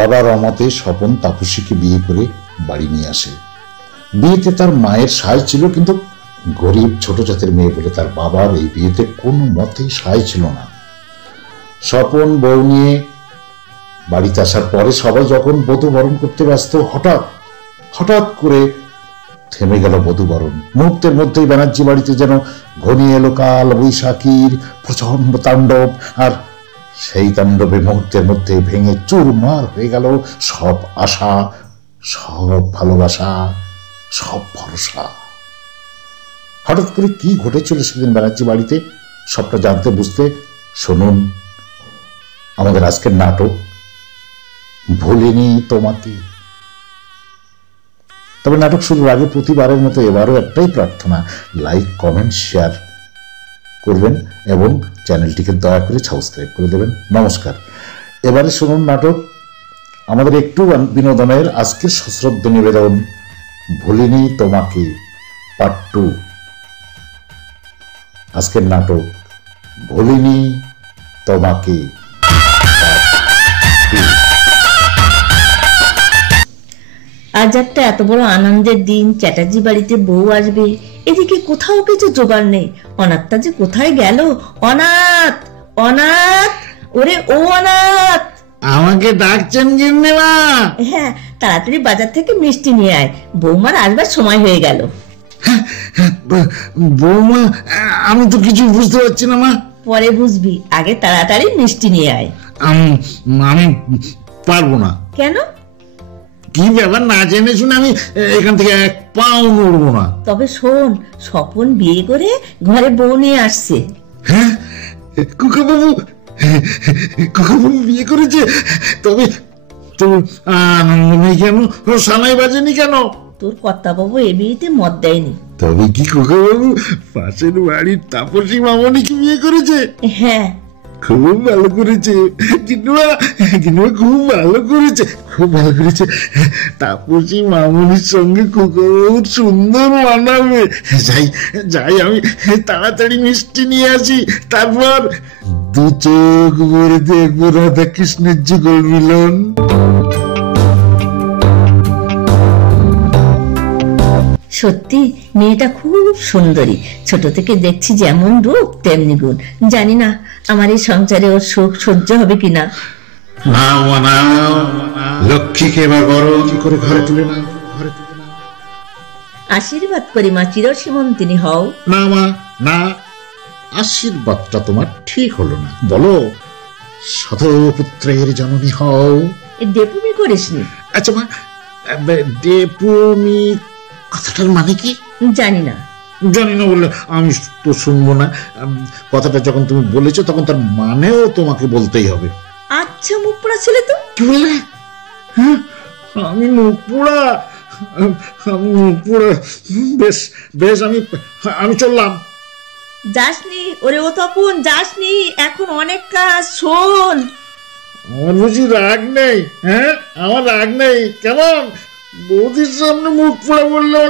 বাবার অমতে স্বপন তাপসীকে বিয়ে করে বাড়ি নিয়ে আসে। বিয়েতে তার মায়ের সায় ছিল, কিন্তু গরিব ছোট জাতের মেয়ে বলে তার বাবার এই বিয়েতে কোনো মতেই সায় ছিল না। স্বপন বউ নিয়ে বাড়িতে আসার পরে সবাই যখন বধূ বরণ করতে ব্যস্ত, হঠাৎ করে থেমে গেল বধূ বরণ। মুহূর্তের মধ্যেই ব্যানার্জি বাড়িতে যেন ঘনিয়ে এলো কাল বৈশাখীর প্রচন্ড তাণ্ডব। আর সেই তাণ্ডবে মুহূর্তের মধ্যে ভেঙে চুরমার হয়ে গেল সব আশা, সব ভালোবাসা, সব ভরসা। হঠাৎ করে কি ঘটেছিল সেদিন ব্যানার্জি বাড়িতে, সবটা জানতে বুঝতে শুনুন আমাদের আজকের নাটক ভুলিনি তোমাকে। তবে নাটক শুরুর আগে প্রতিবারের মতো এবারও একটাই প্রার্থনা, লাইক, কমেন্ট, শেয়ার করবেন এবং চ্যানেলটিকে দয়া করে সাবস্ক্রাইব করে দেবেন। নমস্কার। এবারে শুনুন নাটক আমাদের একটু বিনোদনের আজকের সশ্রদ্ধ নিবেদন, ভুলিনি তোমাকে পার্ট 2। আজকের নাটক ভুলিনি তোমাকে। আজ একটা এত বড় আনন্দের দিন, চ্যাটার্জি বাড়িতে বউ আসবে, এদিকে কোথাও কিছু জোগাড় নেই। অনাথটা যে কোথায় গেল? অনাথ, অনাথ, ওরে ও অনাথ, আমাকে ডাকছেন গিন্নিমা? হ্যাঁ, তাড়াতাড়ি বাজার থেকে মিষ্টি নিয়ে আয়, বৌমার আসবার সময় হয়ে গেল। বৌমা, আমি তো কিছু বুঝতে পারছি না মা। পরে বুঝবি, আগে তাড়াতাড়ি মিষ্টি নিয়ে আয়। আমি পারবো না। কেন? কি ব্যাপার, না জেনে শুনে আমি এখান থেকে এক পাও নড়বো না। তবে শোন, স্বপন বিয়ে করে ঘরে বউ নিয়ে আসছে। হ্যাঁ, খোকাবাবু বিয়ে করেছে? তবে তো আনন্দ নেই কেন? সানাই বাজেনি কেন? তোর কর্তাবাবু এ বিয়েতে মত দেয়নি। তবে কি খোকাবাবু পাশের বাড়ির তাপসী মামনিকে বিয়ে করেছে? হ্যাঁ, খুব ভালো করেছে গিন্নিমা, খুব ভালো করেছে, খুব ভালো করেছে। তাপসী মামনির সঙ্গে খোকাবাবুর সুন্দর মানাবে। যাই আমি তাড়াতাড়ি মিষ্টি নিয়ে আসি, তারপর দু চোখ ভরে দেখবো রাধা কৃষ্ণের যুগল মিলন। সত্যি মেয়েটা খুব সুন্দরী, ছোট থেকে দেখছি যেমন রূপ তেমনি গুণ। জানি না আমার এই সংসারে ওর সুখ সহ্য হবে কিনা। লক্ষ্মীকে এবার বড় করে ঘরে তুলে না, আশীর্বাদ করি মা, চিরসীমন্তিনী হও। না মা, না, আশীর্বাদটা তোমার ঠিক হলো না। বলো শতপুত্রের জননী হও। ডেপুমি করিসনি? আচ্ছা মা, ডেপুমি কথাটার মানে কি? জানি না। জানি না বললে আমি তো শুনবো না। কথাটা যখন তুমি বলেছো তখন তার মানেও তোমাকে বলতেই হবে। আচ্ছা, মুখ পোড়া ছেলে তো। কি বললে? হ্যাঁ, আমি মুখ পোড়া? বেশ বেশ, আমি চললাম। যাসনি ওরে ও তপন, যাসনি, এখন অনেক কাজ। শোন, আমার বুঝি রাগ নেই? হ্যাঁ, আমার রাগ নেই। কেমন বৌদির সামনে মুখ পোড়া বললে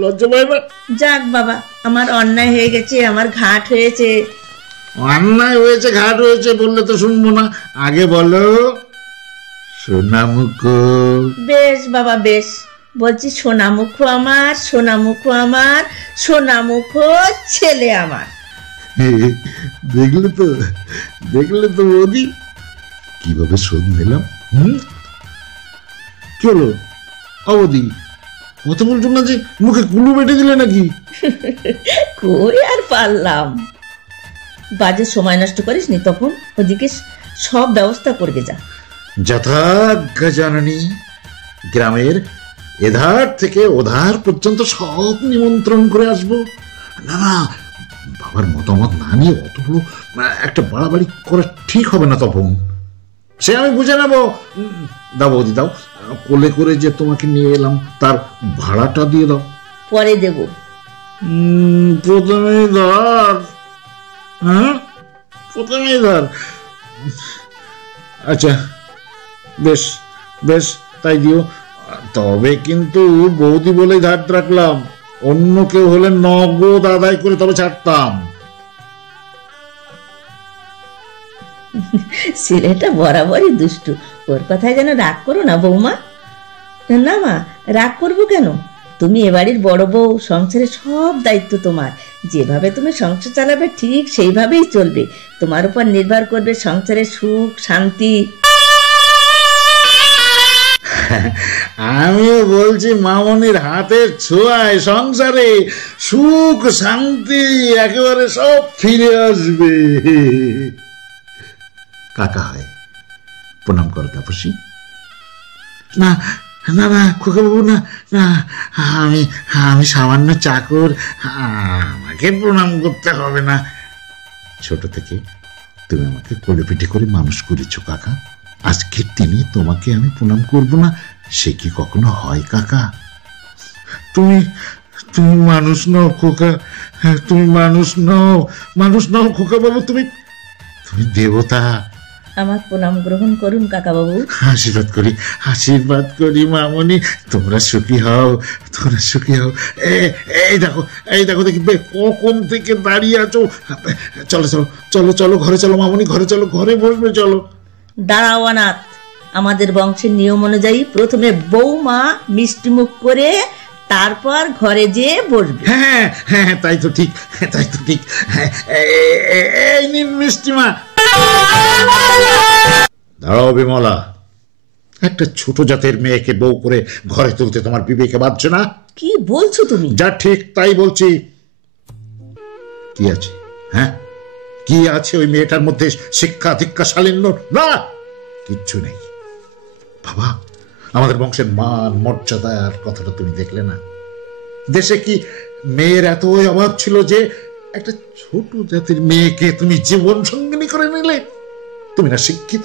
লজ্জা পাইবা? যাক বাবা, আমার অন্যায় হয়ে গেছে, আমার ঘাট হয়েছে। অন্যায় হয়েছে, ঘাট হয়েছে বললে তো শুনবো না। আগে বলো সোনামুখ। বেশ বাবা বেশ, বলছি সোনামুখ আমার, সোনামুখ আমার, সোনামুখ ছেলে আমার। দেখলে তো বৌদি কিভাবে শোধ নিলাম। কি হলো অবধি, কথা বলছো না যে? মুখে কুলু বেটে দিলে নাকি? কই আর পারলাম। বাজে সময় নষ্ট করিস নি তখন, ওদিকে সব ব্যবস্থা করবে যা। যথাজ্ঞা জাননী। গ্রামের এধার থেকে ওধার পর্যন্ত সব নিমন্ত্রণ করে আসবো। না না, বাবার মতামত না নিয়ে অত বড় একটা বাড়াবাড়ি করা ঠিক হবে না। তখন সে আমি বুঝে নেবো। দাও বৌদি দাও, কোলে করে যে তোমাকে নিয়ে এলাম তার ভাড়াটা দিয়ে দাও। পরে দেব। প্রথমেই ধর। হ্যাঁ, প্রথমেই ধর। আচ্ছা বেশ বেশ, তাই দিও। তবে কিন্তু বৌদি বলেই ধার রাখলাম, অন্য কেউ হলে নগদ আদায় করে তবে ছাড়তাম। ছেলেটা বরাবরই দুষ্টু, ওর কথায় যেন রাগ করো না বৌমা। না মা, রাগ করবো কেন? তুমি এ বাড়ির বড় বউ, সংসারের সব দায়িত্ব তোমার। যেভাবে তুমি সংসার চালাবে ঠিক সেইভাবেই চলবে। তোমার উপর নির্ভর করবে সংসারের সুখ শান্তি। আমিও বলছি মামনির হাতের ছোঁয়ায় সংসারে সুখ শান্তি একেবারে সব ফিরে আসবে। কাকা হয়, প্রণাম করো তাপসী। না না না খোকাবাবু, না না, আমি আমি সামান্য চাকর, আমাকে প্রণাম করতে হবে না। ছোট থেকে তুমি আমাকে কোলে পিঠে করে মানুষ করেছ কাকা, আজকের দিনে তোমাকে আমি প্রণাম করব না, সে কি কখনো হয় কাকা? তুমি তুমি মানুষ নও খোকা, তুমি মানুষ নও, মানুষ নও খোকাবাবু, তুমি তুমি দেবতা। আমার প্রণাম গ্রহণ করুন কাকা বাবু। আশীর্বাদ করি, আশীর্বাদ করি মামনি, তোমরা সুখী হও, তোমরা সুখী হও। এই দেখো, এই দেখো, দেখবে কখন থেকে দাঁড়িয়ে আছো। চলো চলো চলো চলো, ঘরে চলো মামনি, ঘরে চলো, ঘরে বসবে চলো। দাঁড়াও অনাথ, আমাদের বংশের নিয়ম অনুযায়ী প্রথমে বৌমা মিষ্টি মুখ করে তারপর ঘরে যেয়ে বসবে। হ্যাঁ হ্যাঁ, তাই তো ঠিক, তাই তো ঠিক। এই নিন মিষ্টিমা। দাঁড়াও বিমলা, একটা ছোট জাতের মেয়েকে বউ করে ঘরে তুলতে তোমার বিবেকে বাঁধছে না? কি বলছো তুমি? যা ঠিক তাই বলছি। কি আছে? হ্যাঁ, কি আছে ওই মেয়েটার মধ্যে? শিক্ষা দীক্ষা শালীন্য? না, কিচ্ছু নেই। বাবা, আমাদের বংশের মান মর্যাদার কথাটা তুমি দেখলে না? দেশে কি মেয়ের এত অভাব ছিল যে একটা ছোট জাতির মেয়েকে তুমি জীবন সঙ্গিনী করে নিলে? তুমি না শিক্ষিত,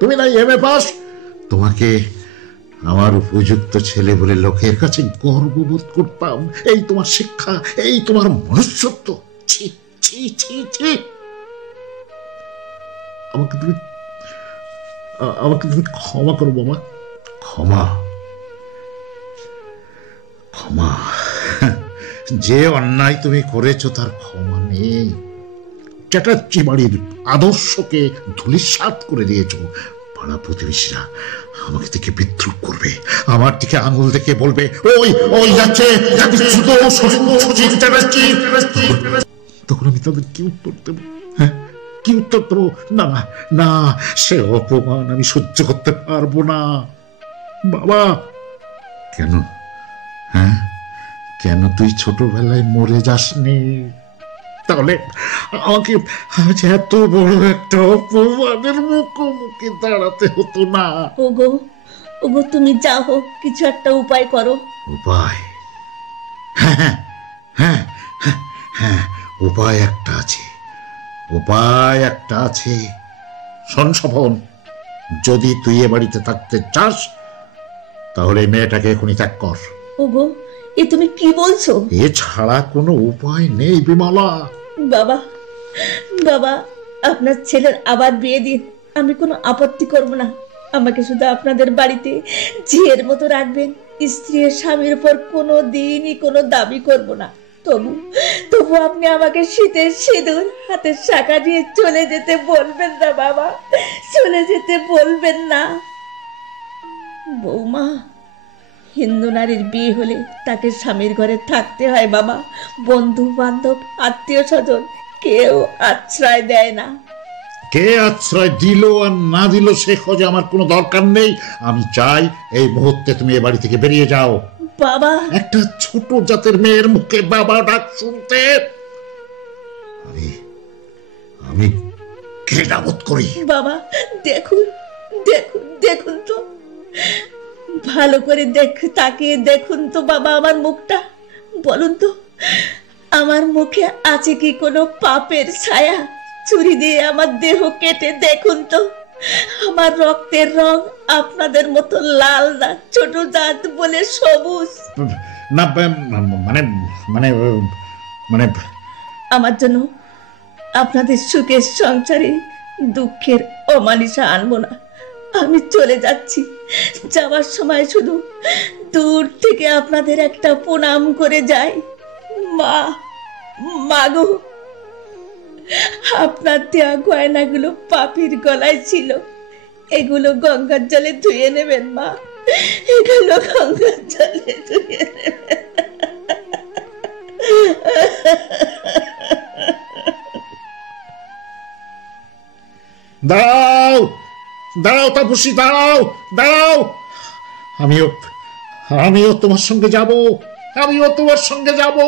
তুমি না এমএ পাস, তোমাকে আমার উপযুক্ত ছেলে বলে লোকের কাছে গর্ববোধ করতাম। এই তোমার শিক্ষা, এই তোমার মনুষ্যত্ব। ছি ছি ছি ছি। আমাকে তুমি ক্ষমা করো বাবা, ক্ষমা, ক্ষমা। যে অন্যায় তুমি করেছো তার ক্ষমা নেই। চ্যাটার্জি বাড়ির আদর্শকে ধূলিসাৎ করে দিয়েছ। পাড়া প্রতিবেশীরা আমাকে দেখে বিদ্রুপ করবে, আমার দিকে আঙুল দেখে বলবে ওই ওই যাচ্ছে, তখন আমি তাদের কি উত্তর দেব? হ্যাঁ, কি উত্তর দেবো? না না, সে অপমান আমি সহ্য করতে পারবো না বাবা। কেন? হ্যাঁ, কেন তুই ছোটবেলায় মরে যাসনি? তাহলে আমাকে আজ এত বড় একটা অপমানের মুখোমুখি দাঁড়াতে হতো না। ওগো ওগো, তুমি যাও, কিছু একটা উপায় করো। উপায়? হ্যাঁ হ্যাঁ হ্যাঁ হ্যাঁ, উপায় একটা আছে, উপায় একটা আছে। শোন স্বপন, যদি তুই এ বাড়িতে থাকতে চাস তাহলে মেয়েটাকে এখনই ত্যাগ কর। ওগো, এ তুমি কি বলছো? এছাড়া কোনো উপায় নেই বিমলা। বাবা, বাবা, আপনার ছেলের আবার বিয়ে দিন, আমি কোনো আপত্তি করব না। আমাকে শুধু আপনাদের বাড়িতে ঝিয়ের মতো রাখবেন। স্ত্রীর স্বামীর উপর কোনো দিনই কোনো দাবি করব না। তবু তবু আপনি আমাকে শীতের সিঁদুর হাতের শাখা নিয়ে চলে যেতে বলবেন না বাবা, চলে যেতে বলবেন না। বৌমা, হিন্দু নারীর বিয়ে হলে তাকে স্বামীর ঘরে থাকতে হয় বাবা। বন্ধু বান্ধব আত্মীয় স্বজন কেউ আশ্রয় দেয় না। কে আশ্রয় দিল আর না দিল সে খোঁজে আমার কোনো দরকার নেই। আমি চাই এই মুহূর্তে তুমি এ বাড়ি থেকে বেরিয়ে যাও। বাবা, একটা ছোট জাতের মেয়ের মুখে বাবা ডাক শুনতে আমি ঘৃণাবোধ করি। বাবা, দেখুন দেখুন দেখুন তো, ভালো করে তাকিয়ে দেখুন তো বাবা আমার মুখটা। বলুন তো, আমার মুখে আছে কি কোনো পাপের ছায়া? ছুরি দিয়ে আমার দেহ কেটে দেখুন তো, আমার রক্তের রং আপনাদের মতো লাল না, ছোট জাত বলে সবুজ। না মানে মানে মানে আমার জন্য আপনাদের সুখের সংসারে দুঃখের অমানিসা আনবো না। আমি চলে যাচ্ছি। যাওয়ার সময় শুধু দূর থেকে আপনাদের একটা প্রণাম করে যাই। মা, মাগো। আপনার দেওয়া গয়নাগুলো পাপির গলায় ছিল, এগুলো গঙ্গার জলে ধুয়ে নেবেন মা, এগুলো গঙ্গার জলে ধুয়ে নেবেন। দাঁড়াও, দাঁড়াও তাপসী, দাঁড়াও, দাঁড়াও। আমিও আমিও তোমার সঙ্গে যাব, আমিও তোমার সঙ্গে যাব।